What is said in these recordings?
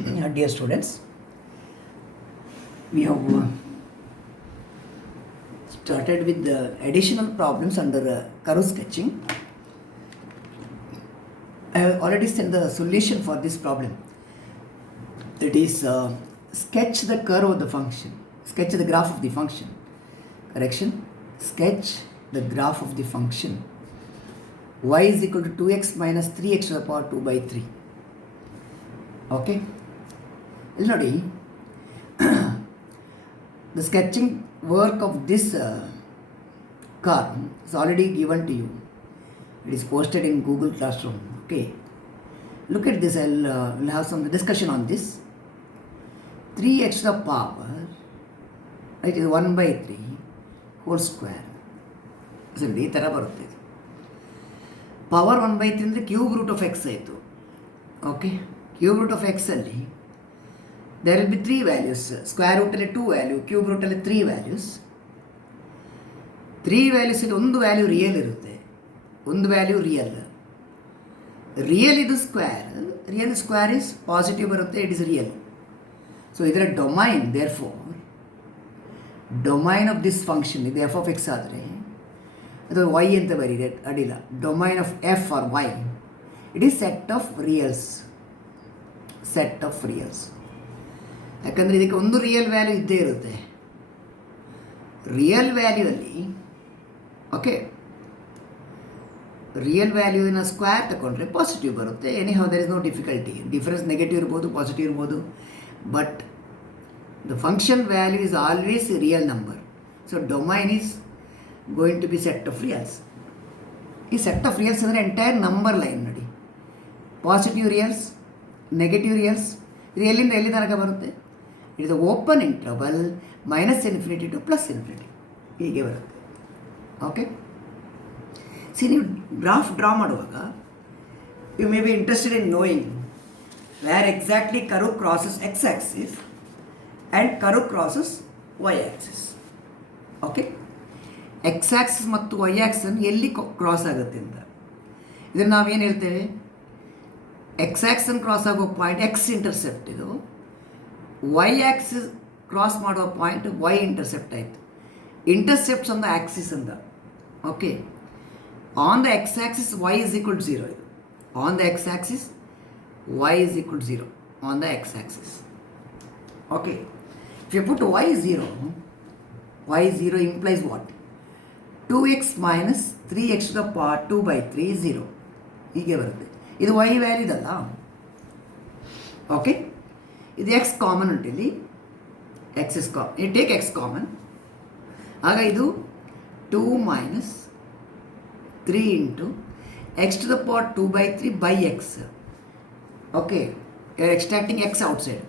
Dear students, we have started with the additional problems under curve sketching. I have already sent the solution for this problem. It is sketch the curve of the function, sketch the graph of the function. Correction, sketch the graph of the function y is equal to 2x minus 3x to the power 2 by 3. Okay, ಇಲ್ಲಿ ನೋಡಿ, the sketching work of this curve is already given to you. It is posted in Google Classroom. Okay, look at this. I'll have some discussion on this. 3x to the power, it is 1 by 3 whole square. So ಈ ಥರ ಬರುತ್ತೆ. Power 1 by 3 ಅಂದರೆ cube root of x ಆಯಿತು. Okay, cube root of ಎಕ್ಸಲ್ಲಿ there will be 3 values. Square ರೂಟಲ್ಲಿ 2 value, cube ರೂಟಲ್ಲಿ 3 values. 3 ವ್ಯಾಲ್ಯೂಸಲ್ಲಿ ಒಂದು ವ್ಯಾಲ್ಯೂ ರಿಯಲ್ ಇರುತ್ತೆ, ಒಂದು ವ್ಯಾಲ್ಯೂ ರಿಯಲ್ ಇದು square. Real square is positive ಬರುತ್ತೆ, ಇಟ್ ಇಸ್ ರಿಯಲ್. ಸೊ ಇದರ domain, therefore domain of this function ಇದು ಎಫ್ ಆಫ್ ಎಕ್ಸ್ ಆದರೆ ಅದು ವೈ ಅಂತ ಬರೀರಿ, ಅಡಿಲ್ಲ. Domain of f or y, it is set of reals. ಯಾಕಂದರೆ ಇದಕ್ಕೆ ಒಂದು ರಿಯಲ್ ವ್ಯಾಲ್ಯೂ ಇದ್ದೇ ಇರುತ್ತೆ. ರಿಯಲ್ ವ್ಯಾಲ್ಯೂಯಲ್ಲಿ ಓಕೆ, ರಿಯಲ್ ವ್ಯಾಲ್ಯೂವಿನ ಸ್ಕ್ವೇರ್ ತಗೊಂಡ್ರೆ ಪಾಸಿಟಿವ್ ಬರುತ್ತೆ. Anyhow there is no difficulty. Difference negative ಇರ್ಬೋದು, ಪಾಸಿಟಿವ್ ಇರ್ಬೋದು, but the function value is always real number. So domain is going to be set of reals. ಈ set of reals ಅಂದರೆ entire number line ನೋಡಿ. Positive reals, negative reels, ಇದು ಎಲ್ಲಿಂದ ಎಲ್ಲಿ ತನಕ ಬರುತ್ತೆ? It is open interval minus infinity to plus infinity, ಹೀಗೆ ಬರುತ್ತೆ. ಓಕೆ, ಸಿ ನೀವು ಗ್ರಾಫ್ ಡ್ರಾ ಮಾಡುವಾಗ you may be interested in knowing where exactly curve crosses X axis and curve crosses Y axis. Okay, X axis ಮತ್ತು Y ಆ್ಯಕ್ಸನ್ನು ಎಲ್ಲಿ cross ಆಗುತ್ತೆ ಅಂತ ಇದನ್ನು ನಾವೇನು ಹೇಳ್ತೇವೆ? ಎಕ್ಸ್ ಆ್ಯಕ್ಸನ್ ಕ್ರಾಸ್ ಆಗೋ ಪಾಯಿಂಟ್ ಎಕ್ಸ್ ಇಂಟರ್ಸೆಪ್ಟ್, ಇದು ವೈ ಆ್ಯಕ್ಸಿಸ್ ಕ್ರಾಸ್ ಮಾಡೋ ಪಾಯಿಂಟ್ ವೈ ಇಂಟರ್ಸೆಪ್ಟ್ ಆಯಿತು. ಇಂಟರ್ಸೆಪ್ಟ್ಸ್ ಆನ್ ದ ಆ್ಯಕ್ಸಿಸ್ ಅಂತ. Okay, on the X axis Y is equal to 0. ಇದು on the X axis Y is equal to 0 on the X axis. Okay, if you put y 0 implies what? 2x minus 3x to the power 2 by 3 is 0. ಹೀಗೆ ಬರುತ್ತೆ. ಇದು y value ಇದಲ್ಲ. ಓಕೆ, ಇದು x common ಉಂಟು ಇಲ್ಲಿ. X is common, ಇದು take x common. ಆಗ ಇದು 2 minus 3 into x to the power 2 by 3 by x. Okay, you are extracting x outside.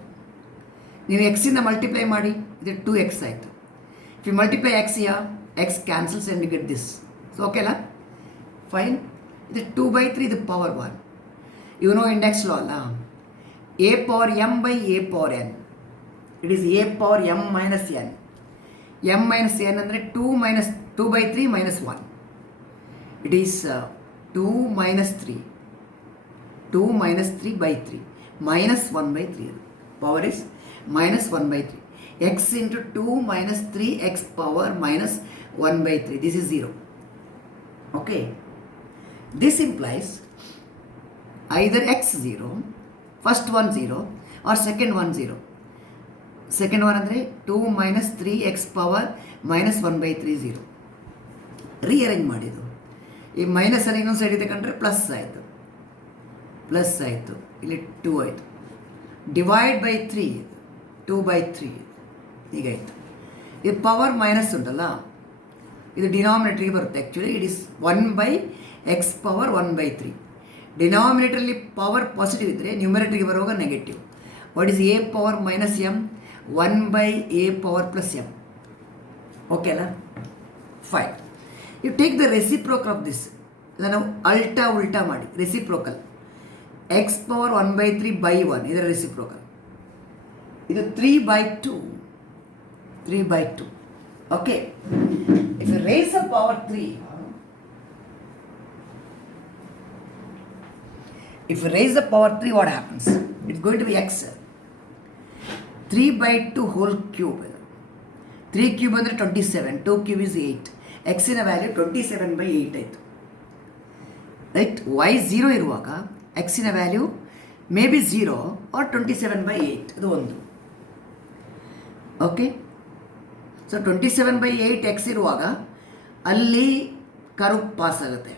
ನೀವು ಎಕ್ಸಿಂದ ಮಲ್ಟಿಪ್ಲೈ ಮಾಡಿ, ಇದು 2x ಆಯಿತು. If you multiply x x cancels and you get this. So ಓಕೆನಾ, fine. ಇದು 2 by 3, ಇದು ಪವರ್ 1. ಯು ನೋ ಇಂಡೆಕ್ಸ್ ಲಾ ಅಲ್ಲ, a power m by a power n. It is a power m minus n. m minus n ಅಂದರೆ 2 by 3 ಮೈನಸ್ 1. It is 2 minus 3 by 3 ಮೈನಸ್ 1 by 3. Power is minus 1 by 3. x into 2 minus 3x power minus 1 by 3. This is 0. Okay. This implies either x 0, first one 0, or second one 0. Second one ಅಂದರೆ 2 minus 3x power minus 1 by 3 0. ರೀಅರೇಂಜ್ ಮಾಡಿದ್ದು ಈ ಮೈನಸಲ್ಲಿ ಇನ್ನೊಂದು ಸೈಡ್ ತಗೊಂಡ್ರೆ ಪ್ಲಸ್ ಆಯಿತು, ಇಲ್ಲಿ 2 ಆಯಿತು. Divide by 3, 2 by 3 ಹೀಗಾಯಿತು. ಇದು ಪವರ್ ಮೈನಸ್ ಉಂಟಲ್ಲ, ಇದು ಡಿನಾಮಿನೇಟ್ರಿಗೆ ಬರುತ್ತೆ. Actually it is 1 by x power 1 by 3. ಡಿನಾಮಿನೇಟ್ರಲ್ಲಿ ಪವರ್ ಪಾಸಿಟಿವ್ ಇದ್ದರೆ ನ್ಯೂಮರೇಟ್ರಿಗೆ ಬರುವಾಗ negative. What is a power minus m? 1 by a power plus m. ಓಕೆನಾ, fine. You take the reciprocal of this. ಇದನ್ನು ಉಲ್ಟಾ ಮಾಡಿ ರೆಸಿಪ್ರೋಕಲ್. x ಪವರ್ 1 by 3 by 1 ಇದರ ರೆಸಿಪ್ರೋಕಲ್. ಇದು 3 by 2. Okay, if you raise the power 3, what happens? It's going to be x. 3/2 whole cube. 3 ಕ್ಯೂಬ್ ಅಂದರೆ 27, 2 cube is 8. ಎಕ್ಸಿನ ವ್ಯಾಲ್ಯೂ 27/8 ಆಯಿತು. Right, y 0 ಇರುವಾಗ ಎಕ್ಸಿನ ವ್ಯಾಲ್ಯೂ ಮೇ ಬಿ 0 ಆರ್ 27/8, ಅದು ಒಂದು. ಓಕೆ, ಸೊ 27/8 ಎಕ್ಸ್ ಇರುವಾಗ ಅಲ್ಲಿ ಕರ್ವ್ ಪಾಸ್ ಆಗುತ್ತೆ.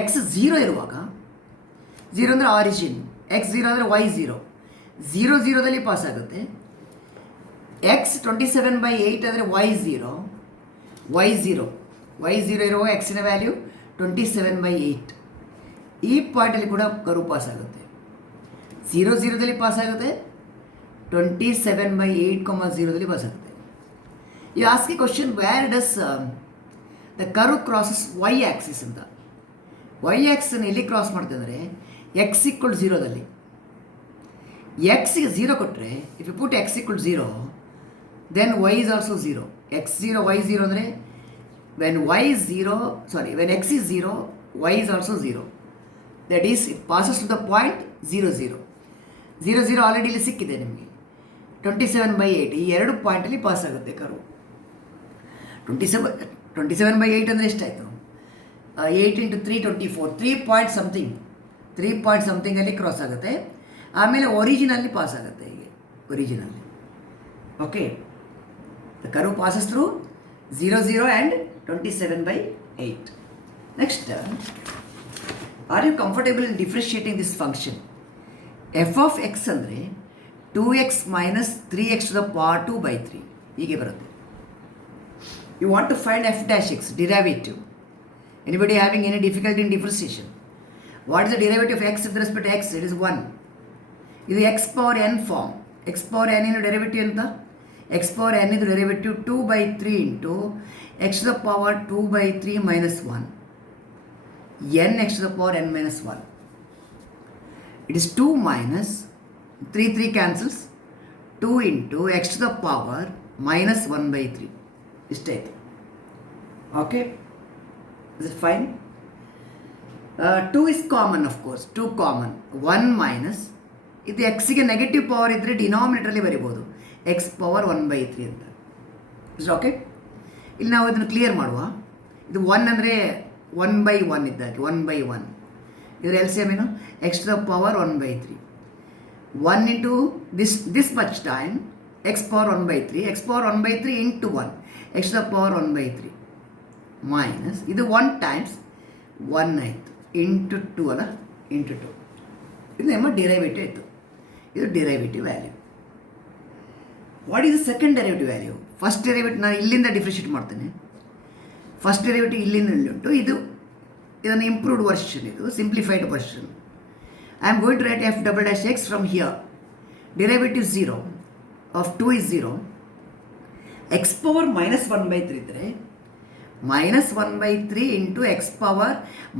ಎಕ್ಸ್ 0 ಇರುವಾಗ, 0 ಅಂದರೆ ಆರಿಜಿನ್, ಎಕ್ಸ್ 0 ಅಂದರೆ y 0, 0 ಪಾಸ್ ಆಗುತ್ತೆ. ಎಕ್ಸ್ 27/8 ಅಂದರೆ y 0 ಇರುವ ಎಕ್ಸಿನ ವ್ಯಾಲ್ಯೂ 27/8. ಈ ಪಾಯಿಂಟಲ್ಲಿ ಕೂಡ ಕರು ಪಾಸ್ ಆಗುತ್ತೆ. 0 ಪಾಸ್ ಆಗುತ್ತೆ, 27/8, ಪಾಸ್ ಆಗುತ್ತೆ. You ask a question, where does the curve crosses Y axis ಅಂತ. ವೈ ಆ್ಯಕ್ಸನ್ನು ಎಲ್ಲಿ ಕ್ರಾಸ್ ಮಾಡ್ತದೆ ಅಂದರೆ ಎಕ್ಸ್ ಈಕ್ವಲ್ 0ದಲ್ಲಿ. ಎಕ್ಸಿಗೆ 0 ಕೊಟ್ಟರೆ, if you put X equal 0, then Y is also 0. X 0, Y 0 ಅಂದರೆ when x is 0, y is also 0. That is, it passes to the point 0, 0. 0, 0 ಆಲ್ರೆಡಿ ಇಲ್ಲಿ ಸಿಕ್ಕಿದೆ ನಿಮಗೆ. 27/8 ಈ ಎರಡು ಪಾಯಿಂಟಲ್ಲಿ ಪಾಸ್ ಆಗುತ್ತೆ ಕರ್ವ್. 27/8 ಅಂದರೆ ಎಷ್ಟಾಯಿತು? 8 × 3 24, 3 ಪಾಯಿಂಟ್ ಸಮಥಿಂಗಲ್ಲಿ ಕ್ರಾಸ್ ಆಗುತ್ತೆ. ಆಮೇಲೆ ಒರಿಜಿನಲ್ಲಿ ಪಾಸ್ ಆಗುತ್ತೆ. ಹೀಗೆ ಒರಿಜಿನಲ್ಲಿ. Okay, the curve passes through 0, 0 and 27/8. Next, are you comfortable in differentiating this function? f of x ಅಂದರೆ 2x minus 3x to the power 2/3 ಹೀಗೆ ಬರುತ್ತೆ. You want to find f dash x, derivative. Anybody having any difficulty in differentiation? What is the derivative of x with respect to x? It is 1. ಇದು x power n form. x power n ಏನು derivative ಅಂತ? x power n ಇದು derivative 2/3 into x to the power 2/3 minus 1. n x to the power n minus 1. It is 2 minus 3 cancels, 2 into x to the power minus 1/3. ಇಷ್ಟಾಯಿತು. Okay, is it fine? 2 is common, of course. 2 common. 1 minus, ಇದು ಎಕ್ಸಿಗೆ negative power ಇದ್ದರೆ ಡಿನಾಮಿನೇಟರಲ್ಲಿ ಬರಿಬೋದು, x power 1/3 ಅಂತ. Is okay. ಇಲ್ಲಿ ನಾವು ಅದನ್ನು ಕ್ಲಿಯರ್ ಮಾಡುವ. ಇದು 1 ಅಂದರೆ 1/1 ಇದ್ದಾಗೆ, 1/1. ಇದರ ಎಲ್ ಸಿ ಎಮ್ ಏನು? x to the power 1/3. 1 into this much time, x power 1/3, x power 1/3 into 1, x to the power 1/3 minus ಇದು 1 times 1 ಆಯಿತು, ಇಂಟು 2 ಅಲ್ಲ, ಇಂಟು 2. ಇದು ನಮ್ಮ ಡಿರೈವೇಟಿವ್ ಆಯಿತು. ಇದು derivative value. What is the second derivative value? First derivative ನಾನು ಇಲ್ಲಿಂದ ಡಿಫ್ರೆನ್ಷಿಯೇಟ್ ಮಾಡ್ತೇನೆ. ಫಸ್ಟ್ ಡೆರಿವೇಟಿವ್ ಇಲ್ಲಿಂದ ಉಂಟು. ಇದನ್ನು ಇಂಪ್ರೂವ್ಡ್ ವರ್ಷನ್, ಇದು simplified version. I am going to write f double dash x from here. Derivative 0 of 2 is 0. x power minus 1/3 ಇದ್ದರೆ minus 1/3 into x power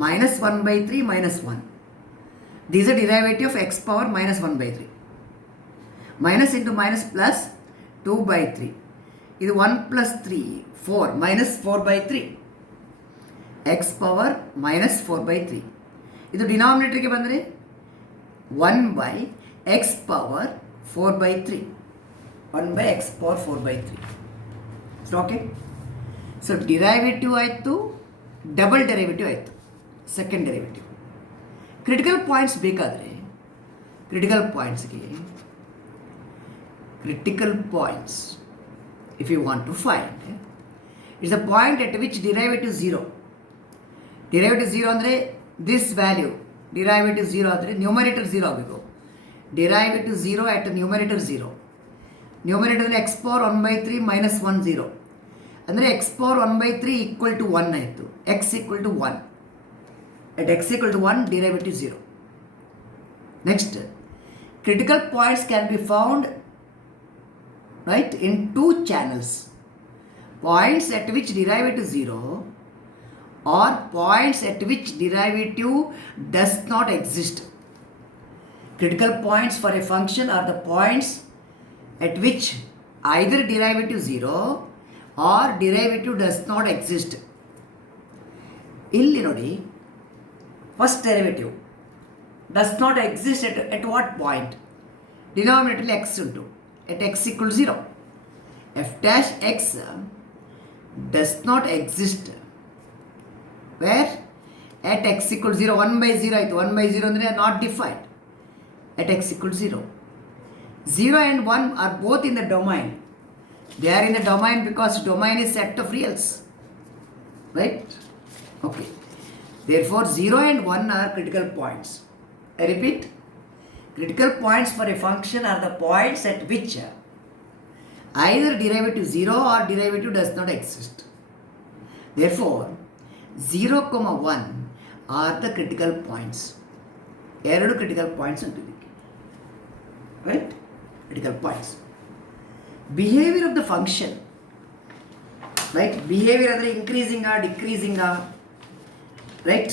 minus 1/3 minus 1. This is a derivative of x power minus 1/3. Minus into minus plus 2/3. ಇದು 1 plus 3, 4, minus 4/3. x power minus 4/3. ಇದು ಡಿನಾಮಿನೇಟರ್ಗೆ ಬಂದರೆ 1/x power 4/3. 1/x power 4/3. So okay, so derivative ಆಯಿತು, double derivative ಆಯಿತು, second derivative. Critical points ಬೇಕಾದರೆ, critical points if you want to find, it's a point at which derivative 0. Derivative 0 ಅಂದರೆ this value, derivative 0 ಆದರೆ ನ್ಯೂಮರೇಟರ್ 0 ಆಗಬೇಕು. Derivative 0 at numerator 0. ನ್ಯೂಮರೇಟರ್ ಅಂದರೆ x power 1/3 minus 1 0. ಅಂದರೆ x power 1/3 equal to 1 ಆಯಿತು, x equal to 1. At x equal to 1, derivative 0. Next, critical points can be found, right, in 2 channels. Points at which derivative 0 or points at which derivative does not exist. Critical points for a function are the points at which either derivative 0 or derivative does not exist. ಇಲ್ಲಿ ನೋಡಿ, first derivative does not exist at what point? ಡಿನಾಮಿನೇಟರ್ಲಿ x ಉಂಟು, at x equals 0. F dash x does not exist where at x equals 0. 1 by 0 ಆಯಿತು. 1 by 0 ಅಂದರೆ not defined at x equals 0. 0 and 1 are both in the domain. They are in the domain because domain is set of reals, right? Okay. Therefore 0 and 1 are critical points. I repeat, critical points for a function are the points at which either derivative 0 or derivative does not exist. Therefore 0, 1 are the critical points. ಎರಡು critical points ఉంటుంది, right? Critical points. Behavior of the function, right? Behavior ಅಂದರೆ increasing decreasing, right?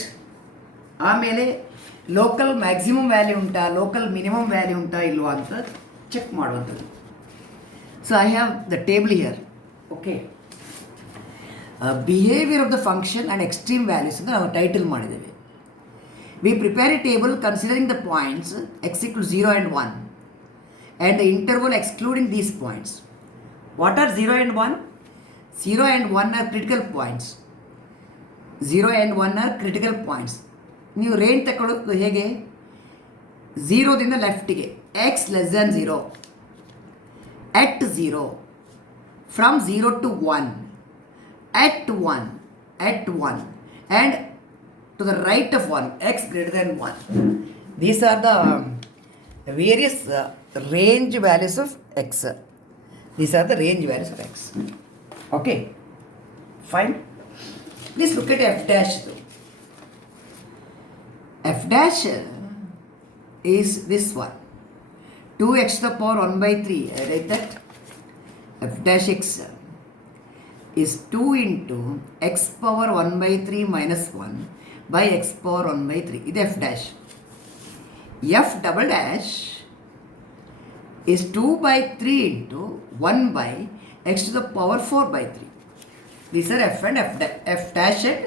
ಆಮೇಲೆ local maximum value ಉಂಟಾ, local minimum value ಉಂಟಾ ಇಲ್ವಾ ಅಂತ ಚೆಕ್ ಮಾಡುವಂಥದ್ದು. So I have the table here. Okay, behaviour of the function and extreme values ಅಂತ ನಾವು ಟೈಟಲ್ ಮಾಡಿದ್ದೇವೆ. We prepare A table considering the points X equal 0 and 1 and the interval excluding these points. What are 0 and 1? 0 and 1 are critical points. 0 and 1 are critical points. ನೀವು ರೇಂಜ್ ತಗೊಳ್ಳೋದು ಹೇಗೆ? 0ದಿಂದ ಲೆಫ್ಟಿಗೆ x less than 0, at 0, from 0 to 1, at 1, and to the right of 1, x greater than 1. These are the various range values of x. These are the range values of x. Okay, fine. Please look at f dash though. F dash is this one, 2x to the power 1 by 3. I write that f dash x is 2 into x power 1 by 3 minus 1 by x power 1 by 3. This is f dash. F double dash is 2 by 3 into 1 by x to the power 4 by 3. These are f and f dash and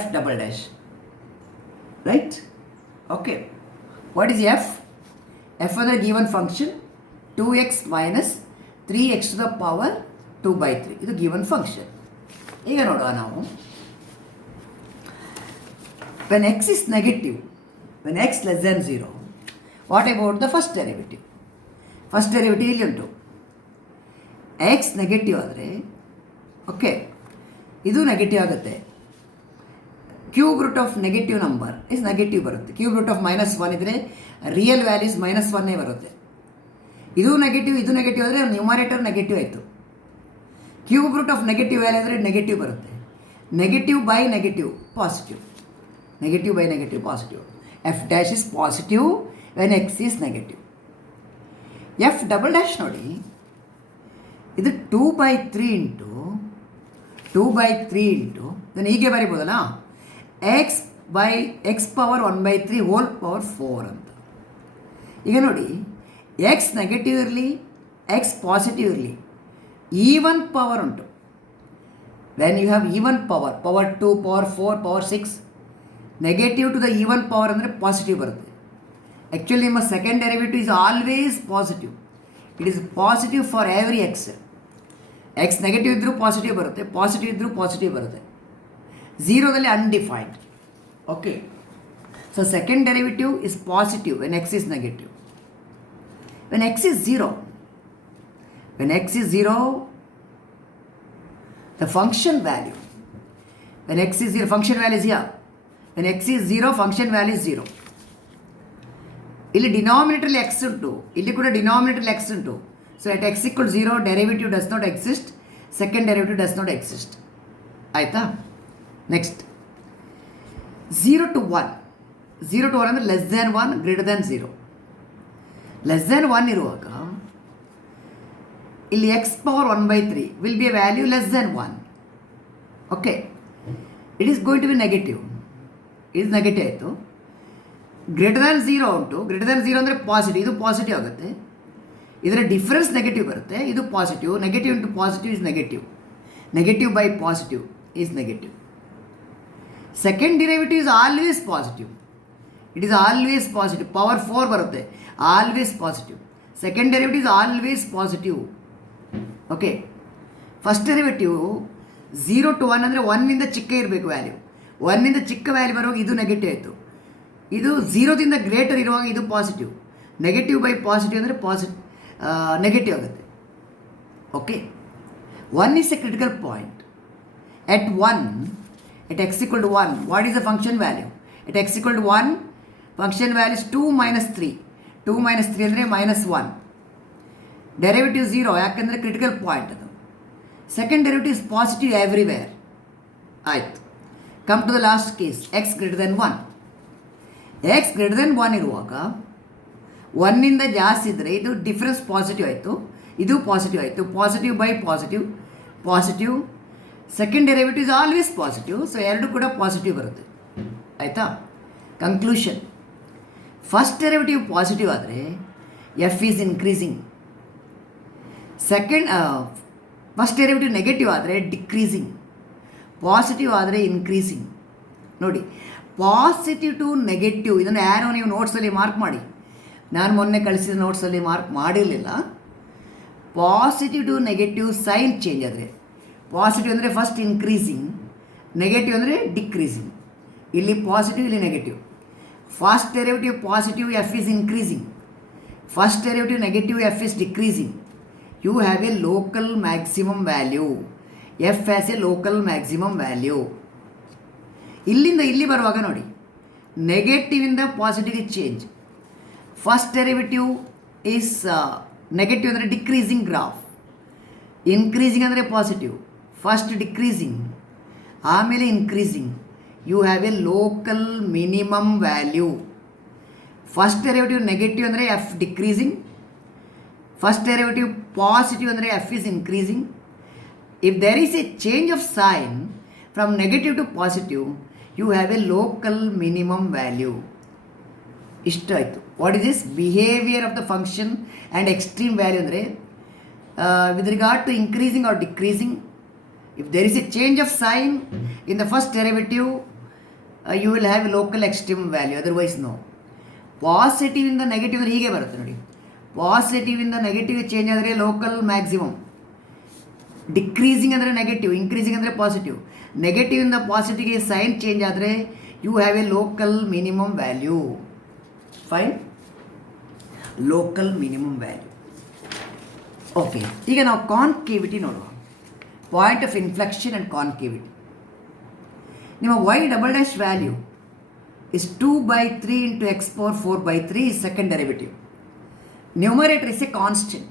f double dash. Right? Okay. What is f? F is a given function 2x minus 3x to the power 2 by 3. This is a given function. ಈಗ ನೋಡುವ ನಾವು, when x is negative, when x less than 0, what about the first derivative? First derivative ಇಲ್ಲಿ ಉಂಟು. x negative ಆದರೆ okay, ಇದು negative ಆಗುತ್ತೆ. Cube root of negative number is negative ಬರುತ್ತೆ. Cube root of -1 ಇದ್ದರೆ ರಿಯಲ್ ವ್ಯಾಲ್ಯೂಸ್ -1 ಬರುತ್ತೆ. ಇದು negative ಆದರೆ ನ್ಯೂಮರೇಟರ್ ನೆಗೆಟಿವ್ ಆಯಿತು. Cube root of negative value ಅಂದರೆ ನೆಗೆಟಿವ್ ಬರುತ್ತೆ. Negative by negative positive, negative by negative positive. F dash is positive when X is negative. F double dash ನೋಡಿ, ಇದು 2/3 into ನಾನು ಹೀಗೆ ಬರಿಬೋದಲ್ಲ, x power 1/3 ಹೋಲ್ ಪವರ್ 4 ಅಂತ. ಈಗ ನೋಡಿ, ಎಕ್ಸ್ ನೆಗೆಟಿವ್ ಇರಲಿ ಎಕ್ಸ್ ಪಾಸಿಟಿವ್ ಇರಲಿ, ಈವನ್ ಪವರ್ ಉಂಟು. When you have even power 2, power 4, power 6, negative to the even power ಅಂದರೆ ಪಾಸಿಟಿವ್ ಬರುತ್ತೆ. ಆ್ಯಕ್ಚುಲಿ ನಿಮ್ಮ second derivative is always positive. It is positive for every x. X negative ಇದ್ದರೂ positive ಬರುತ್ತೆ, positive ಇದ್ದರೂ positive ಬರುತ್ತೆ. ಝೀರೋದಲ್ಲಿ undefined. Okay, so second derivative is positive when x is negative. When x is zero, the function value, when x is 0, function value is here. When x is 0, function value is 0. ಇಲ್ಲಿ ಡಿನಾಮಿನೇಟರ್ಲಿ x ಉಂಟು, ಇಲ್ಲಿ ಕೂಡ ಡಿನಾಮಿನೇಟರ್ಲಿ x ಉಂಟು. So at x equals 0, derivative does not exist, second derivative does not exist. ಆಯಿತಾ? Next 0 to 1. 0 to 1 ಅಂದರೆ less than 1 greater than 0. Less than 1 ಇರುವಾಗ ಇಲ್ಲಿ x power 1/3 will be a value less than 1. Okay, it is going to be negative. It is negative ಆಯಿತು. Greater than 0 ಉಂಟು, greater than 0 ಅಂದರೆ ಪಾಸಿಟಿವ್, ಇದು ಪಾಸಿಟಿವ್ ಆಗುತ್ತೆ. ಇದರ difference negative ಬರುತ್ತೆ, ಇದು positive. Negative into positive is negative, negative by positive is negative. Second derivative is always positive. It is always positive. Power 4 ಬರುತ್ತೆ, always positive. Second derivative is always positive. Okay, first derivative 0 to 1 ಅಂದರೆ 1ನಿಂದ ಚಿಕ್ಕ ಇರಬೇಕು ವ್ಯಾಲ್ಯೂ. 1ನಿಂದ ಚಿಕ್ಕ ವ್ಯಾಲ್ಯೂ ಬರುವಾಗ ಇದು ನೆಗೆಟಿವ್ ಆಯಿತು. ಇದು 0ದಿಂದ ಗ್ರೇಟರ್ ಇರುವಾಗ ಇದು ಪಾಸಿಟಿವ್. ನೆಗೆಟಿವ್ ಬೈ ಪಾಸಿಟಿವ್ ಅಂದರೆ ನೆಗೆಟಿವ್ ಆಗುತ್ತೆ. ಓಕೆ, 1 is a critical point. At 1, at x equal to 1, what is the function value? At x equal to 1, function value is 2 minus 3. 2 minus 3 ಅಂದರೆ -1. ಡೆರಿವೇಟಿವ್ 0 ಯಾಕೆಂದರೆ ಕ್ರಿಟಿಕಲ್ ಪಾಯಿಂಟ್ ಅದು. Second derivative is positive everywhere. ಆಯಿತು, come to the last case, x greater than 1. X greater than 1 ಇರುವಾಗ 1ನಿಂದ ಜಾಸ್ತಿ ಇದ್ದರೆ ಇದು difference positive ಆಯಿತು, ಇದು ಪಾಸಿಟಿವ್ ಆಯಿತು. Positive by positive positive. Second derivative is always positive. So ಎರಡು ಕೂಡ ಪಾಸಿಟಿವ್ ಬರುತ್ತೆ. ಆಯಿತಾ? ಕನ್ಕ್ಲೂಷನ್, ಫಸ್ಟ್ ಡೆರಿವೇಟಿವ್ ಪಾಸಿಟಿವ್ ಆದರೆ F is increasing. First derivative negative ಆದರೆ ಡಿಕ್ರೀಸಿಂಗ್, ಪಾಸಿಟಿವ್ ಆದರೆ ಇನ್ಕ್ರೀಸಿಂಗ್. ನೋಡಿ, ಪಾಸಿಟಿವ್ ಟು ನೆಗೆಟಿವ್, ಇದನ್ನು ಯಾರೋ ನೀವು ನೋಟ್ಸಲ್ಲಿ ಮಾರ್ಕ್ ಮಾಡಿ. ನಾನು ಮೊನ್ನೆ ಕಳಿಸಿದ ನೋಟ್ಸಲ್ಲಿ ಮಾರ್ಕ್ ಮಾಡಿರಲಿಲ್ಲ. Positive to negative sign change ಆದರೆ, ಪಾಸಿಟಿವ್ ಅಂದರೆ ಫಸ್ಟ್ ಇನ್ಕ್ರೀಸಿಂಗ್, ನೆಗೆಟಿವ್ ಅಂದರೆ ಡಿಕ್ರೀಸಿಂಗ್. ಇಲ್ಲಿ ಪಾಸಿಟಿವ್, ಇಲ್ಲಿ negative. First derivative positive, f is increasing. First derivative negative, f is decreasing. You have a local maximum value. F has a local maximum value. ಇಲ್ಲಿಂದ ಇಲ್ಲಿ ಬರುವಾಗ ನೋಡಿ, ನೆಗೆಟಿವಿಂದ ಪಾಸಿಟಿವ್ಗೆ change. First derivative is negative ಅಂದರೆ decreasing graph, increasing ಅಂದರೆ positive. First decreasing, ಆಮೇಲೆ increasing. You have a local minimum value. First derivative negative ಅಂದರೆ f decreasing, first derivative positive ಅಂದರೆ f is increasing. If there is a change of sign from negative to positive, you have a local minimum value. ಇಷ್ಟು ಆಯಿತು. What is this behaviour of the function and extreme value ಅಂದರೆ with regard to increasing or decreasing, if there is a change of sign in the first derivative, you will have local extreme value, otherwise no. ಪಾಸಿಟಿವಿಂದ negative ಅಂದರೆ ಹೀಗೆ ಬರುತ್ತೆ ನೋಡಿ, ಪಾಸಿಟಿವಿಂದ negative change ಆದರೆ local maximum, decreasing ಅಂದರೆ negative, increasing ಅಂದರೆ positive. ನೆಗೆಟಿವಿಂದ ಪಾಸಿಟಿವ್ಗೆ ಸೈನ್ ಚೇಂಜ್ ಆದರೆ you have a local minimum value. Fine, local minimum value. Okay, ಈಗ ನಾವು ಕಾನ್ಕೇವಿಟಿ ನೋಡುವ. Point of inflection and concavity. ನಿಮ್ಮ y double dash value is 2/3 into x power 4/3 is second derivative. Numerator is a constant.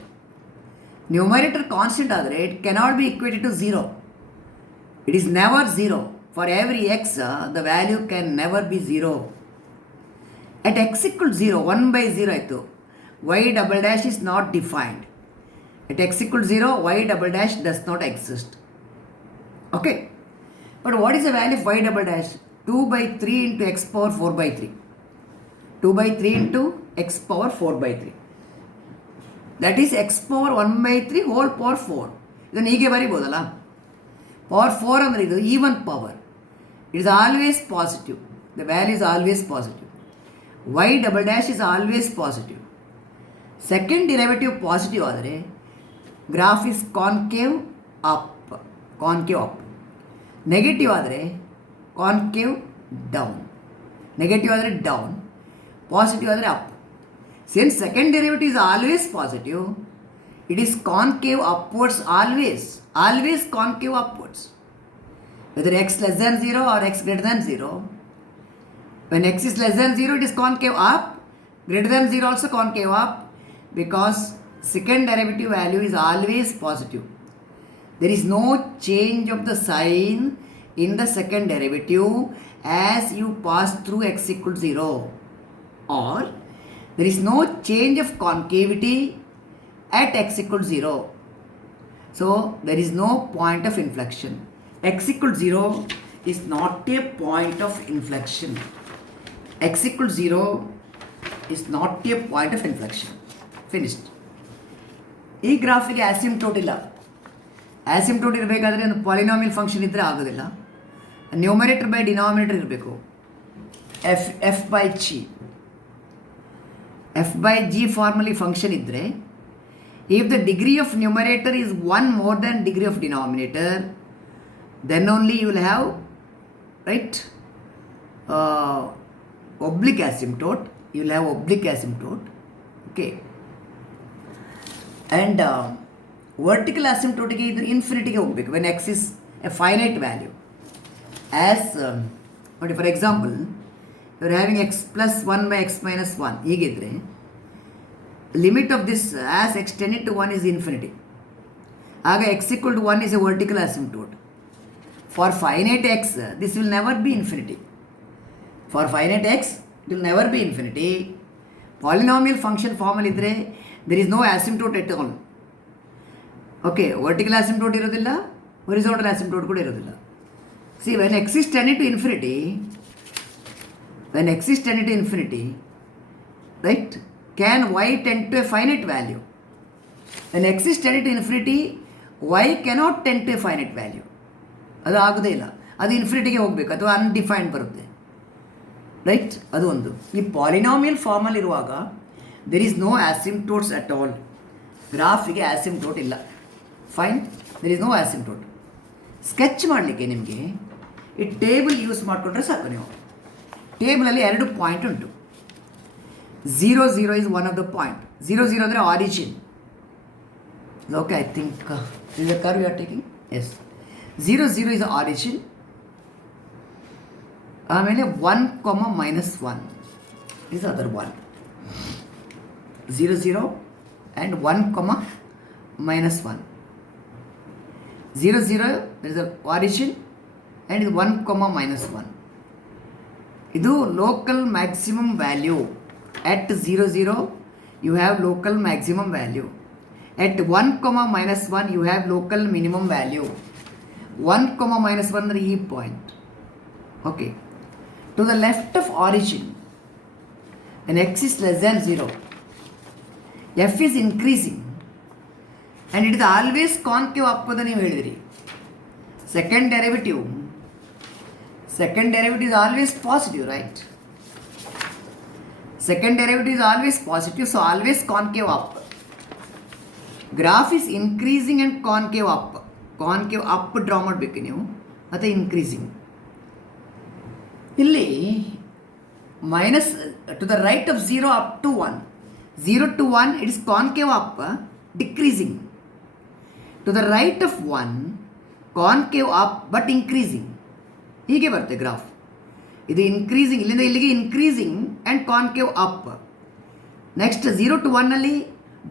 Numerator constant ಆದರೆ it cannot be equated to 0. It is never 0. For every x, the value can never be 0. At x equal 0, 1/0 ಆಯಿತು. y double dash is not defined. At x equal 0, y double dash does not exist. Okay. But what is the value of y double dash? 2/3 into x power 4/3. 2/3 into x power 4/3. That is x power 1/3 whole power 4. ಇದನ್ನು ಹೀಗೆ ಬರಿಬೋದಲ್ಲ, ಪವರ್ 4 ಅಂದರೆ ಇದು even power. It is always positive. The value is always positive. y double dash is always positive. Second derivative positive ಆದರೆ graph is concave up, concave up. Negative ಆದರೆ concave down. Negative ಆದರೆ down, positive ಆದರೆ up. Since second derivative is always positive, it is concave upwards always, always concave upwards. Whether x less than 0 or x greater than 0. When x is less than 0, it is concave up. Greater than 0 also concave up, because second derivative value is always positive. There is no change of the sign in the second derivative as you pass through x equal to 0, or there is no change of concavity at x equal to 0. So there is no point of inflection. X equal to 0 is not a point of inflection. X equal to 0 is not a point of inflection. Finished. ಈ ಗ್ರಾಫಿಗೆ asymptote ಇಲ್ಲ. ಆಸಿಂಪ್ಟೋಟ್ ಇರಬೇಕಾದ್ರೆ ಒಂದು polynomial function ಇದ್ದರೆ ಆಗೋದಿಲ್ಲ. Numerator by denominator ಇರಬೇಕು. F by G. F by G formally function ಇದ್ದರೆ, if the degree of numerator is 1 more than degree of denominator, then only you will have, right, oblique asymptote. You will have oblique asymptote. Okay. And vertical asymptote ಗೆ ಇದು ಇನ್ಫಿನಿಟಿಗೆ ಹೋಗಬೇಕು when x is a finite value. As ನೋಡಿ, for example you are having x plus 1 by x minus 1 ಹೀಗಿದ್ರೆ, limit of this as x tending to 1 is infinity. ಆಗ x equal to 1 is a vertical asymptote. For finite x, this will never be infinity. For finite x, it will never be infinity. Polynomial function formal ಇದ್ದರೆ there is no asymptote at all. Okay, vertical asymptote ಇರೋದಿಲ್ಲ, horizontal asymptote ಕೂಡ ಇರೋದಿಲ್ಲ. See, when x is tending to infinity, right, can y tend to a finite value? When x is tending to infinity, y cannot tend to a finite value. ಅದು ಆಗೋದೇ ಇಲ್ಲ, ಅದು ಇನ್ಫಿನಿಟಿಗೆ ಹೋಗಬೇಕು ಅಥವಾ ಅನ್ಡಿಫೈನ್ಡ್ ಬರುತ್ತೆ, ರೈಟ್. ಅದು ಒಂದು. ಈ ಪಾಲಿನಾಮಿಯಲ್ ಫಾರ್ಮಲ್ಲಿ ಇರುವಾಗ there is no asymptotes at all. ಗ್ರಾಫಿಗೆ ಆಸಿಂಪ್ಟೋಟ್ ಇಲ್ಲ. Fine, there is no asymptote. Sketch ಮಾಡಲಿಕ್ಕೆ ನಿಮಗೆ ಈ ಟೇಬಲ್ ಯೂಸ್ ಮಾಡಿಕೊಂಡ್ರೆ ಸಾಕು. ನೀವು ಟೇಬಲಲ್ಲಿ 2 ಪಾಯಿಂಟ್ ಉಂಟು. 0, 0 is one of the point. 0, 0 ಅಂದರೆ origin. Okay, I think this is the curve you are taking. Yes. 0, 0 is the origin. ಆಮೇಲೆ 1, -1 is the other one. 0, 0 and 1, -1. 0, 0 there is the origin and 1, -1. ಇದು local maximum value. At 0, 0 you have local maximum value. At 1, -1 you have local minimum value. 1, -1 ಅಂದರೆ ಈ point. Okay. To the left of origin when x is less than 0, f is increasing and it is always concave up ಅಂತ ನೀವು ಹೇಳಿದಿರಿ. Second derivative is always positive, right? Second derivative is always positive, so always concave up. Graph is increasing and concave up. Concave up draw ಮಾಡಬೇಕು ನೀವು, ಮತ್ತು ಇನ್ಕ್ರೀಸಿಂಗ್. ಇಲ್ಲಿ minus two the right of 0 up to 1. 0 to 1 it is concave up, decreasing. To the right of 1 concave up but increasing. ಹೀಗೆ ಬರುತ್ತೆ ಗ್ರಾಫ್. ಇದು increasing, ಇಲ್ಲಿಂದ ಇಲ್ಲಿಗೆ increasing and concave up. Next 0 to 1 ಅಲ್ಲಿ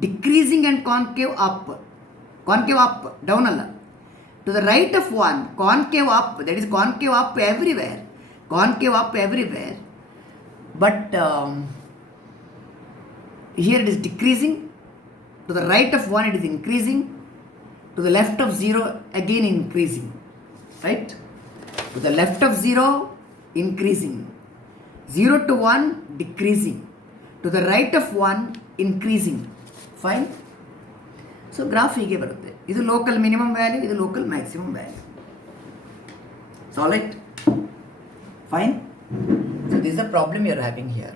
decreasing and concave up, down ಅಲ್ಲ. To the right of 1 concave up, that is concave up everywhere, but here it is decreasing. To the right of 1 it is increasing. To the left of 0 again increasing, right. To the left of 0 increasing, 0 to 1 decreasing, to the right of 1 increasing. Fine. So graph ಹೀಗೆ ಬರುತ್ತೆ. ಇದು local minimum value, ಇದು local maximum value. It's all right. Fine. So this is the problem you are having here.